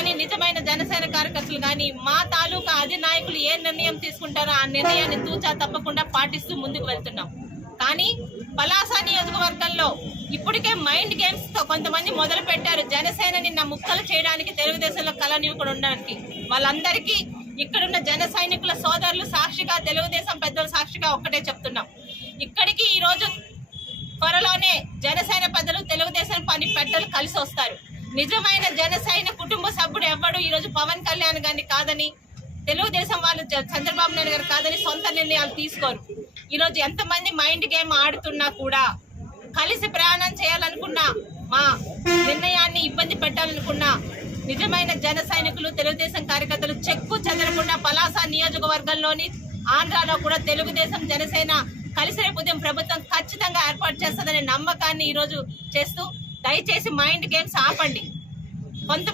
కానీ నిజమైన జనసేన కార్యకర్తలు కానీ మా తాలూకా అధినాయకులు ఏ నిర్ణయం తీసుకుంటారో ఆ నిర్ణయాన్ని తూచా తప్పకుండా పాటిస్తూ ముందుకు వెళ్తున్నాం. కానీ పలాస నియోజకవర్గంలో ఇప్పటికే మైండ్ గేమ్స్ తో కొంతమంది మొదలు పెట్టారు. జనసేన నిన్న ముక్కలు చేయడానికి, తెలుగుదేశంలో కళనివ్వకుండా ఉండడానికి. వాళ్ళందరికీ ఇక్కడున్న జన సైనికుల సోదరులు సాక్షిగా, తెలుగుదేశం పెద్దల సాక్షిగా ఒక్కటే చెప్తున్నాం. ఇక్కడికి ఈ రోజు త్వరలోనే జనసేన పెద్దలు, తెలుగుదేశం పని పెద్దలు కలిసి వస్తారు. నిజమైన జనసేన కుటుంబ సభ్యుడు ఎవ్వడు ఈ రోజు పవన్ కళ్యాణ్ గారిని కాదని, తెలుగుదేశం వాళ్ళు చంద్రబాబు నాయుడు గారు కాదని సొంత నిర్ణయాలు తీసుకోరు. ఈరోజు ఎంతమంది మైండ్ గేమ్ ఆడుతున్నా కూడా, కలిసి ప్రయాణం చేయాలనుకున్నా, మా నిర్ణయాన్ని ఇబ్బంది పెట్టాలనుకున్నా, నిజమైన జన సైనికులు, తెలుగుదేశం కార్యకర్తలు చెక్కు చెదరకుండా పలాస నియోజకవర్గంలోని ఆంధ్రాలో కూడా తెలుగుదేశం, జనసేన కలిసి రేపు ఉదయం ప్రభుత్వం ఖచ్చితంగా ఏర్పాటు చేస్తుందనే నమ్మకాన్ని ఈరోజు చేస్తూ, దయచేసి మైండ్ గేమ్స్ ఆపండి. కొంత